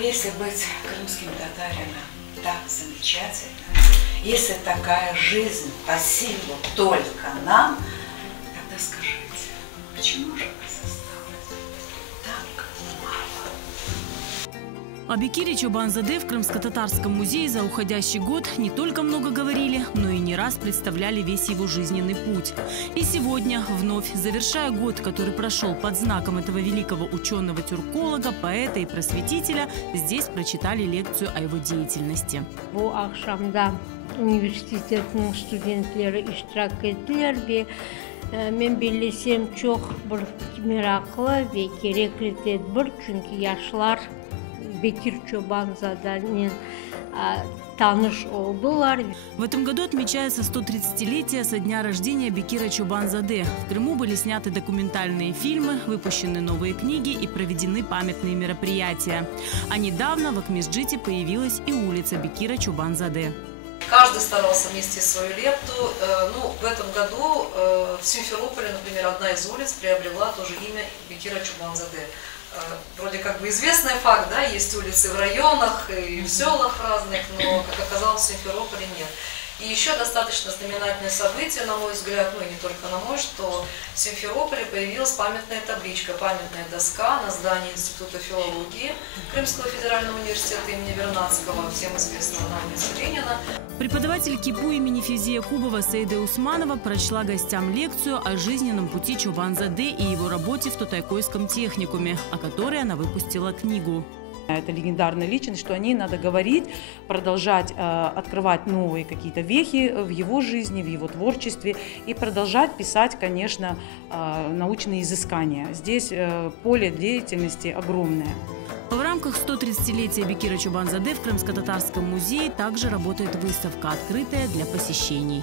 если быть крымским татарином так замечательно, если такая жизнь по силу только нам, тогда скажите, почему же вас осталось так мало? О Бекире Чобанзаде в Крымско-Татарском музее за уходящий год не только много говорили, но и не раз представляли весь его жизненный путь. И сегодня, вновь завершая год, который прошел под знаком этого великого ученого-тюрколога, поэта и просветителя, здесь прочитали лекцию о его деятельности. Bu akşamda üniversitenin studentleri iştirak ettiler ve ben bilsem çok bir meraklı ve gerekli tedbir çünkü yaşlar Bekir Чобанзаде'nin tanış oldular. В этом году отмечается 130-летие со дня рождения Бекира Чобанзаде. В Крыму были сняты документальные фильмы, выпущены новые книги и проведены памятные мероприятия. А недавно в Акмесджите появилась и улица Бекира Чобанзаде. Каждый старался внести свою лепту. В этом году в Симферополе, например, одна из улиц приобрела тоже имя Бекира Чобанзаде. Вроде как бы известный факт, да, есть улицы в районах и в селах разных, но, как оказалось, в Симферополе нет. И еще достаточно знаменательное событие, на мой взгляд, ну и не только на мой, что в Симферополе появилась памятная табличка, памятная доска на здании Института филологии Крымского федерального университета имени Вернадского, всем известного на улице Ленина. Преподаватель КИПУ имени Физия Кубова Саида Усманова прочла гостям лекцию о жизненном пути Чобанзаде и его работе в Тутайкойском техникуме, о которой она выпустила книгу. Это легендарная личность, что о ней надо говорить, продолжать открывать новые какие-то вехи в его жизни, в его творчестве и продолжать писать, конечно, научные изыскания. Здесь поле деятельности огромное. В рамках 130-летия Бекира Чобанзаде в Крымско-Татарском музее также работает выставка, открытая для посещений.